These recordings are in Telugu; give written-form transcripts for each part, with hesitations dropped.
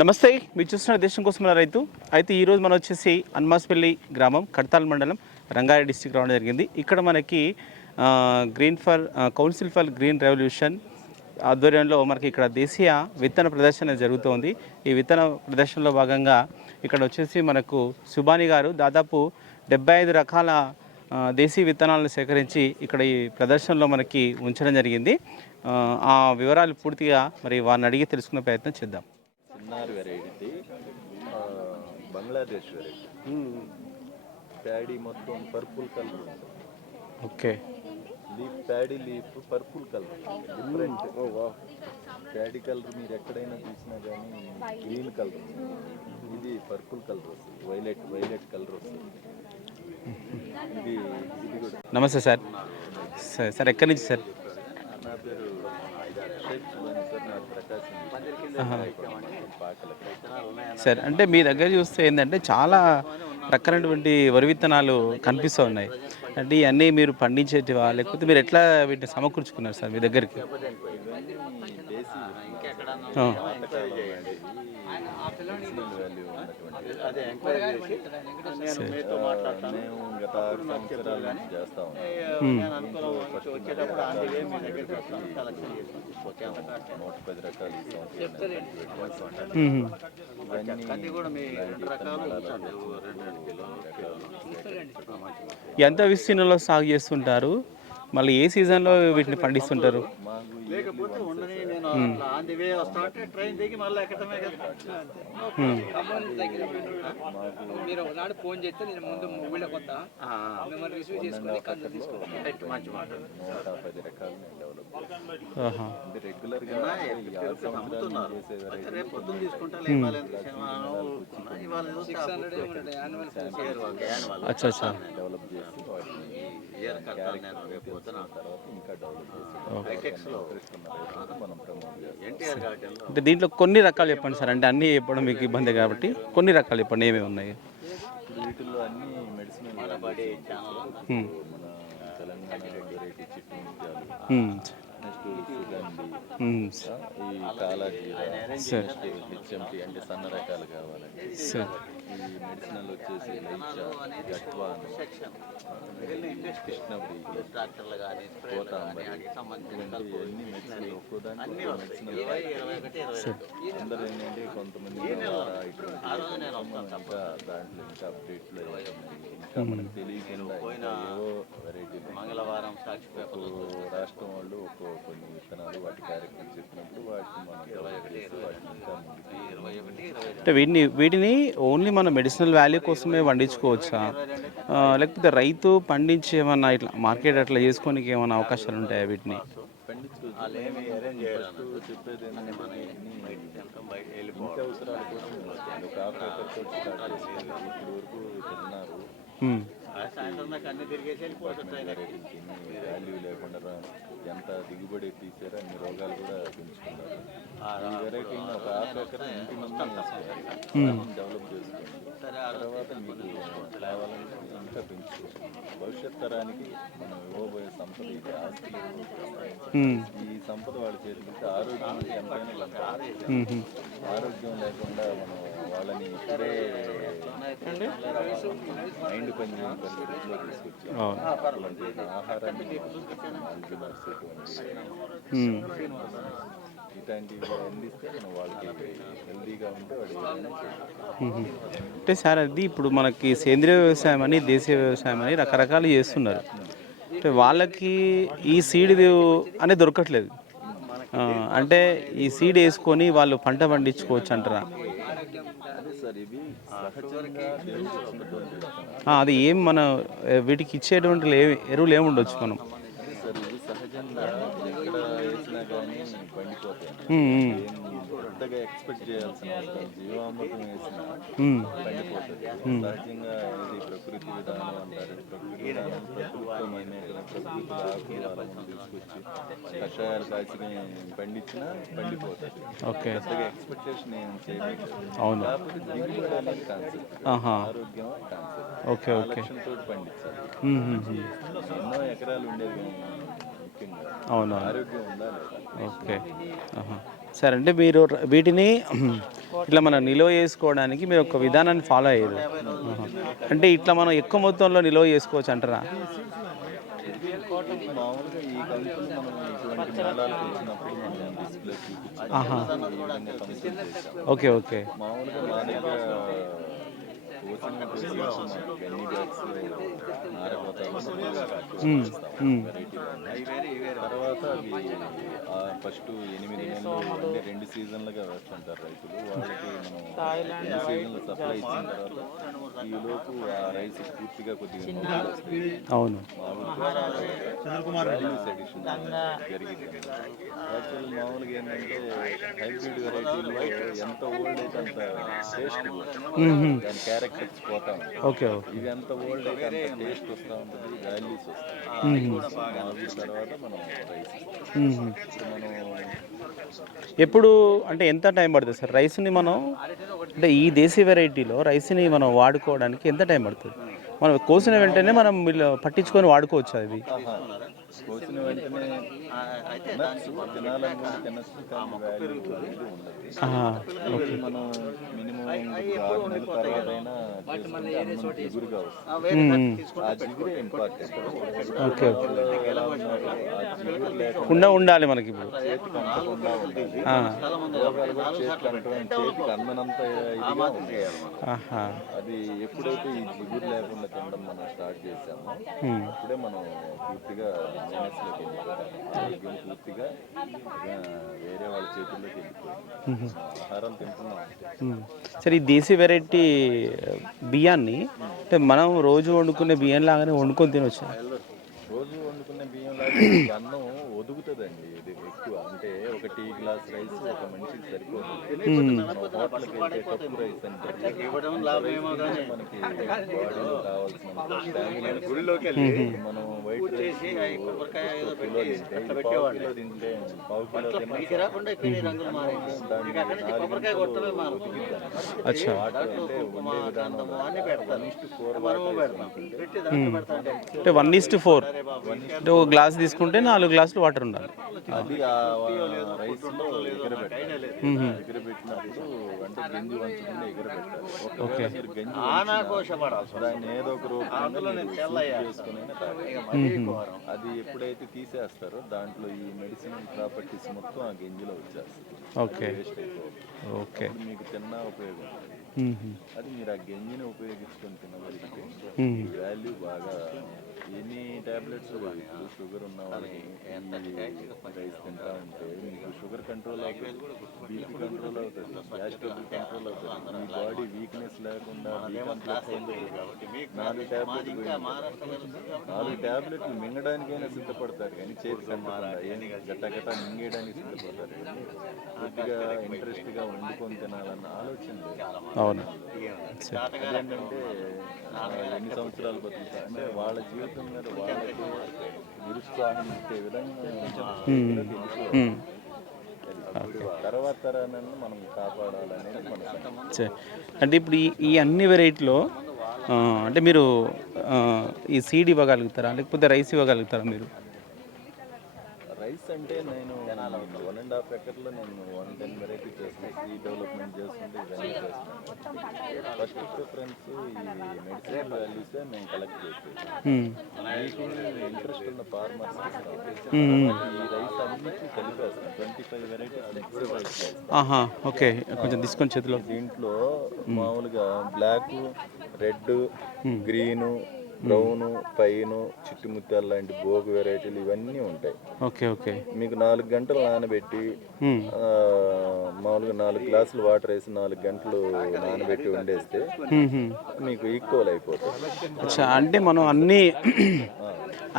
నమస్తే, మీరు చూస్తున్న దేశం కోసం రైతు. అయితే ఈరోజు మనం వచ్చేసి అన్మాస్పల్లి గ్రామం, కడతాల్ మండలం, రంగారెడ్డి డిస్టిక్ రావడం జరిగింది. ఇక్కడ మనకి కౌన్సిల్ ఫర్ గ్రీన్ రెవల్యూషన్ ఆధ్వర్యంలో మనకి ఇక్కడ దేశీయ విత్తన ప్రదర్శన జరుగుతోంది. ఈ విత్తన ప్రదర్శనలో భాగంగా ఇక్కడ వచ్చేసి మనకు సుబాని గారు దాదాపు 75 రకాల దేశీ విత్తనాలను సేకరించి ఇక్కడ ఈ ప్రదర్శనలో మనకి ఉంచడం జరిగింది. ఆ వివరాలు పూర్తిగా మరి వారిని అడిగి తెలుసుకునే ప్రయత్నం చేద్దాం. చిన్నారి వెరైటీ, బంగ్లాదేశ్ వెరైటీ. ప్యాడీ మొత్తం పర్పుల్ కలర్ ఉంటుంది. Okay, leaf paddy leaf purple colour different. Paddy colour మీరు ఎక్కడైనా చూసినా కానీ గ్రీన్ కలర్, ఇది పర్పుల్ కలర్ వస్తుంది, వైలెట్ కలర్ వస్తుంది. ఇది కూడా. నమస్తే సార్. సార్ ఎక్కడి నుంచి సార్? నా పేరు షేక్ సుబాని సార్, నా ప్రకాశం. సార్ అంటే మీ దగ్గర చూస్తే ఏంటంటే చాలా రకాలైనటువంటి వరి విత్తనాలు కనిపిస్తూ ఉన్నాయి. అంటే ఇవన్నీ మీరు పండించేటివా, లేకపోతే మీరు ఎట్లా వీటిని సమకూర్చుకున్నారు సార్ మీ దగ్గరికి? ఎంత విస్తీర్ణంలో సాగు చేస్తుంటారు, మళ్ళీ ఏ సీజన్లో వీటిని పండిస్తుంటారు? లేకపోతే ఉండని నేను ఆన్ ది వే వస్తాంటే ట్రైన్ దిగి మళ్ళీ ఎక్కడమే కదా. మీరు ఒకనాడు ఫోన్ చేస్తే నేను ముందు ఊళ్ళో కొత్త మిమ్మల్ని రిసీవ్ చేసుకుని కందు తీసుకోవాలి. మంచి మాట. 110 రకాలు రెగ్యులర్గా అమ్ముతున్నారు. రేపు పొద్దున్న తీసుకుంటా ఇవాళ 600 యాన్యువల్ అచ్చా అచ్చా డెవలప్ చేసి వాటిని రేపు పొద్దున తర్వాత ఇంకా డెవలప్ చేసి మనం ప్రమోట్ చేస్తాం. అంటే దీంట్లో కొన్ని రకాలు చెప్పండి సార్. అంటే అన్నీ చెప్పడం మీకు ఇబ్బంది కాబట్టి కొన్ని రకాలు చెప్పండి, ఏమేమి ఉన్నాయి? వీటిల్లో అన్ని మెడిసిన్, మన తెలంగాణ వెరైటీ చిట్టి ముత్యాలు, నెక్స్ట్ సుగంధి, ఈ కాలాజీరా, హెచ్ఎంటి అంటే సన్న రకాలు కావాలండి. ఈ మెడిసినల్ వచ్చేసి లైచా, గట్వాన్, కృష్ణపురి, కోతాంబరి, అన్ని మెడిసిన్ ఒక్కో దాంట్లో మెడిసినల్. అందరూ ఏంటంటే కొంతమంది ఇంకా దాంట్లో ఇంకా అప్డేట్లు ఇంకా మనకు తెలియకుండా ఏవో వెరైటీ. మంగళవారం రాష్ట్రం వాళ్ళు కొన్ని విత్తనాలు వాటి కార్యక్రమం చెప్పినప్పుడు వాటిని మనం వాటిని ఇంకా అంటే వీటిని ఓన్లీ మన మెడిసినల్ వాల్యూ కోసమే పండించుకోవచ్చా, లేకపోతే రైతు పండించి ఏమన్నా ఇట్లా మార్కెట్ అట్లా చేసుకోనికి ఏమైనా అవకాశాలు ఉంటాయా వీటిని? చెప్పేది ఇంటి అవసరాల కోసం ఒక ఆపరేటర్తో స్టార్ట్ చేసి ఇప్పుడు వరకు తిన్నారు. సాయంత్రం దాకా అన్ని తిరిగేసి వెళ్ళిపోతుంటాయి. వాల్యూ లేకుండా ఎంత దిగుబడి తీసారో అన్ని రోగాలు కూడా పెంచుకున్నారు. ఈ వెరైటీని ఒక ఆపరేటర్ ఇంటి ముందు డెవలప్ చేసుకోండి. తర్వాత మీకు కావాలంటే ఇంకా పెంచుకోవచ్చు. భవిష్యత్ తరానికి మనం ఇవ్వబోయే సంపద ఇది, ఆస్తులు. ఈ సంపద వాళ్ళ చేతికి ఆరోగ్యం ఎంతైనా ఆరోగ్యం లేకుండా మనం వాళ్ళని ఇప్పుడే మైండ్ పనిచేయని పరిస్థితిలో తీసుకొచ్చాం. ఆహారాన్ని ఇట్లాంటివి అందిస్తే మనం వాళ్ళకి హెల్దీగా ఉంటే వాడు. అంటే సార్ అది ఇప్పుడు మనకి సేంద్రీయ వ్యవసాయం అని, దేశీయ వ్యవసాయం అని రకరకాలు చేస్తున్నారు. అంటే వాళ్ళకి ఈ సీడ్ అనేది దొరకట్లేదు. అంటే ఈ సీడ్ వేసుకొని వాళ్ళు పంట పండించుకోవచ్చు అంటారా? అది ఏం మన వీటికి ఇచ్చేటువంటి ఎరువులు ఏమి ఉండొచ్చు మనం? సహజంగా ఎక్కడ వేసినా కానీ పండిపోతాయి. పెద్దగా ఎక్స్పెక్ట్ చేయాల్సిన అవసరం, జీవామృతం వేసినా పండిపోతుంది. సహజంగా ఇది ప్రకృతి విధానం అంటారు. ప్రకృతి విధానం ప్రభుత్వమైన ప్రకృతిలో ఆకులను తీసుకొచ్చి కషాయాలు కాచి పండించినా పండిపోతుంది. పెద్దగా ఎక్స్పెక్టేషన్ ఏం చేయలేదు. కాకపోతే దిగుబడి అనేది కాన్సెప్ట్, ఆరోగ్యం కాన్సెప్ట్, ఆలోచనతో పండించాలి. ఎన్నో ఎకరాలు ఉండేది ముఖ్యంగా. అవునా? ఆరోగ్యం ఉందా లేదా? ఓకే. సరే, అంటే మీరు వీటిని ఇట్లా మనం నిల్వ చేసుకోవడానికి మీరు ఒక విధానాన్ని ఫాలో అయ్యేది. అంటే ఇట్లా మనం ఎక్కువ మొత్తంలో నిల్వ చేసుకోవచ్చు అంటారా? మామూలుగా ఈ కంకులు మనం ఇటువంటి మేళాలకు వచ్చినప్పుడు మనం డిస్ప్లే చూపించాలి. ఆహా, ఈ విధంగా ఫంక్షన్ చేసాం. Okay okay. మామూలుగా మా దగ్గర కోచింగ్ గన్ని బ్యాగ్స్ ఆరబోతాలు వెరైటీలు. తర్వాత అవి ఫస్ట్ 8 నెలలు అంటే 2 సీజన్లుగా వేస్తుంటారు రైతులు. వాళ్ళకి మనం 2 సీజన్లు సప్లై ఇచ్చిన తర్వాత ఈ లోపు ఆ రైస్ పూర్తిగా కొద్దిగా మొలకలు వస్తాయి. అవును. వాల్యూస్ ఎడిషన్ జరిగింది. యాక్చువల్ మామూలుగా ఏంటంటే హైబ్రిడ్ వెరైటీలో ఎంత ఓల్డ్ అయితే అంత టేస్ట్ దాని క్యారెక్టర్స్ పోతా ఉంటాయి. ఓకే. ఇవి ఎంత ఓల్డ్ అయితే అంత టేస్ట్ వస్తూ ఉంటుంది, వాల్యూస్ వస్తాయి. మామూలు తర్వాత మనం రైస్ మనం ఎప్పుడు అంటే ఎంత టైం పడుతుంది సార్ రైస్ని మనం అంటే ఈ దేశీ వెరైటీలో రైస్ని మనం వాడుకోవడానికి ఎంత టైం పడుతుంది? మనం కోసిన వెంటనే మనం పట్టించుకొని వాడుకోవచ్చు అది? కోసిన వెంటనే తినచ్చు, తినాలనుకుంటే తినచ్చు, కానీ వాల్యూ అనేది ఉండదు. మనం మినిమం 6 నెలల తర్వాత అయినా చేసుకుంటే అన్నం జిగురుగా వస్తుంది. ఆ జిగురే ఇంపార్టెంట్. ఓకే. ఎలా ఉన్నారు ఆ జిగురు లేకుండా కుండా ఉండాలి మనకి ఇప్పుడు. చేతికి అంటకుండా ఉండాలి. రోగాలు కూడా చేతికి అంటడం, చేతికి అందనంత ఇదిగా ఉంది. అది ఎప్పుడైతే ఈ జిగురు లేకుండా తినడం మనం స్టార్ట్ చేసామో అప్పుడే మనం పూర్తిగా మైనస్లోకి వెళ్ళిపోతాం. ఆరోగ్యం పూర్తిగా వేరే వాళ్ళ చేతుల్లోకి వెళ్ళిపోయింది. ఆహారం తింటున్నాం. సరే, ఈ దేశీ వెరైటీ బియ్యాన్ని అంటే మనం రోజు వండుకునే బియ్యం లాగానే వండుకొని తినవచ్చు? రోజు వండుకునే బియ్యం లాగా అన్నం ఒదుగుతుందండి. ఇది ఎక్కువ అంటే ఒక టీ గ్లాస్ రైస్ ఒక మనిషికి సరిపోతుంది. హోటల్కి వెళ్తే కప్పు రైస్ అంటే మనకి బాడీలో కావాల్సిన స్టామినా మనం వైట్ రైస్ కిలో తింటే పావు కిలో తింటే పావు కిలో అంటే 1:4 అంటే ఒక గ్లాస్ తీసుకుంటే 4 గ్లాసులు వాటర్ ఉండాలి. అది ఆ రైస్లో ఎగరబెట్టాలి. ఎగరబెట్టినప్పుడు అంటే గంజి వంచకుండా ఎగరబెట్టాలి. ఒకవేళ మీరు గంజి దాన్ని ఏదో ఒక రూపంలో చేసుకుని అది ఎప్పుడైతే తీసేస్తారో దాంట్లో ఈ మెడిసినల్ ప్రాపర్టీస్ మొత్తం ఆ గంజిలో వచ్చేస్తుంది. Okay okay. మీకు తిన్న ఉపయోగం అది మీరు ఆ గంజిని ఉపయోగించుకొని తినగలిగితే వాల్యూ బాగా. ఎన్ని టాబ్లెట్స్ షుగర్ ఉన్న వాళ్ళకి రైస్ తింటా ఉంటే మీకు షుగర్ కంట్రోల్ అవుతుంది, బీపీ కంట్రోల్ అవుతుంది, గ్యాస్ ట్రబుల్ కంట్రోల్ అవుతుంది. మీ బాడీ వీక్నెస్ లేకుండా 4 టాబ్లెట్లు మింగడానికైనా సిద్ధపడతారు కానీ చేతి కంటకుండా గట్టగట్ట మింగేయడానికి సిద్ధపడతారు. కానీ కొద్దిగా ఇంట్రెస్ట్గా వండుకొని తినాలన్న ఆలోచన లేదు. అవును. అదేంటంటే ఎన్ని సంవత్సరాలు బతుకుతారు అంటే వాళ్ళ జీవితం మీద వాళ్ళకి నిరుత్సాహం ఇచ్చే విధంగా తర్వాత తరాన్ని మనం కాపాడాలనేది మన. అంటే ఇప్పుడు ఈ అన్ని వెరైటీలో అంటే మీరు ఈ సీడ్ ఇవ్వగలుగుతారా లేకపోతే రైస్ ఇవ్వగలుగుతారా మీరు? రైస్ అంటే నేను 1.5 ఎకర్లో నేను 110 వెరైటీ చేస్తాను. సీడ్ డెవలప్మెంట్ చేస్తుంటే ఇవన్నీ చేస్తున్నాను. ఫస్ట్ ప్రిఫరెన్స్ ఈ మెడిసినల్ వాల్యూసే మేము కలెక్ట్ చేస్తాం. మీకు ఇంట్రెస్ట్ ఉన్న ఫార్మర్స్ ఈ రైస్ అన్నిటికీ కలిపేస్తాం. 25 వెరైటీస్. ఓకే, కొంచెం తీసుకొని చేతిలో. దీంట్లో మామూలుగా బ్లాక్, రెడ్, గ్రీను, బ్రౌను, పైను, చిట్టుముత్యాలు లాంటి భోగు వెరైటీలు ఇవన్నీ ఉంటాయి. Okay okay. మీకు 4 గంటలు నానబెట్టి మామూలుగా 4 గ్లాసులు వాటర్ వేసి 4 గంటలు నానబెట్టి వండేస్తే మీకు ఈక్వల్ అయిపోతుంది. అంటే మనం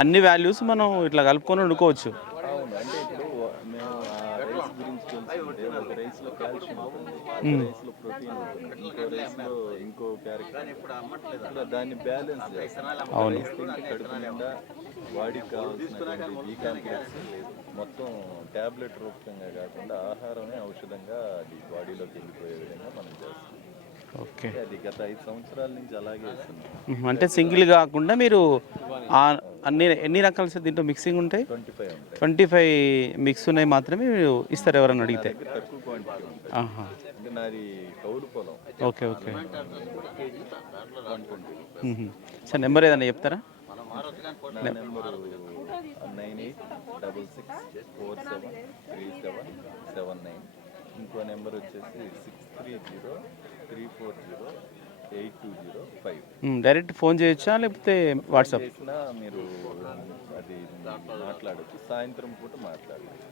అన్ని వాల్యూస్ మనం ఇట్లా కలుపుకొని వండుకోవచ్చు. అవును. అంటే ఇప్పుడు మేము ఆ రైస్ గురించి తెలుసుకుంటే ఒక రైస్లో కాల్షియం ఉంటుంది, రైస్లో ప్రోటీన్ ఉంటుంది, ఇంకో రైస్లో ఇంకో క్యారెక్టర్. ఇట్లా దాన్ని బ్యాలెన్స్ చేస్తాం. రైస్ తింటే కడుపు నిండా బాడీకి కావాల్సినటువంటి బీ కాంప్లెక్స్ మొత్తం ట్యాబ్లెట్ రూపకంగా కాకుండా ఆహారమే ఔషధంగా అది బాడీలోకి వెళ్ళిపోయే విధంగా మనం చేస్తాం. ఓకే. అది గత 5 సంవత్సరాల నుంచి అలాగే ఇస్తున్నాం. అంటే సింగిల్ కాకుండా మీరు ఎన్ని రకాల దీంట్లో మిక్సింగ్ ఉంటాయి? 25 ఉంటాయి. 25 మిక్స్ ఉన్నాయి మాత్రమే మీరు ఇస్తారు ఎవరన్నా అడిగితే? దగ్గర తక్కువ క్వాంటిటీ ఉంటాయి. ఆహా, అంటే నాది కౌలు పొలం. Okay okay. 120. సార్ నెంబర్ ఏదన్నా చెప్తారా? నా నెంబరు 9866473779. ఇంకో నెంబర్ వచ్చేసి 6303408205. డైరెక్ట్ ఫోన్ చేయొచ్చా లేకపోతే వాట్సాప్? చేసినా మీరు అది మాట్లాడచ్చు, సాయంత్రం పూట మాట్లాడచ్చు.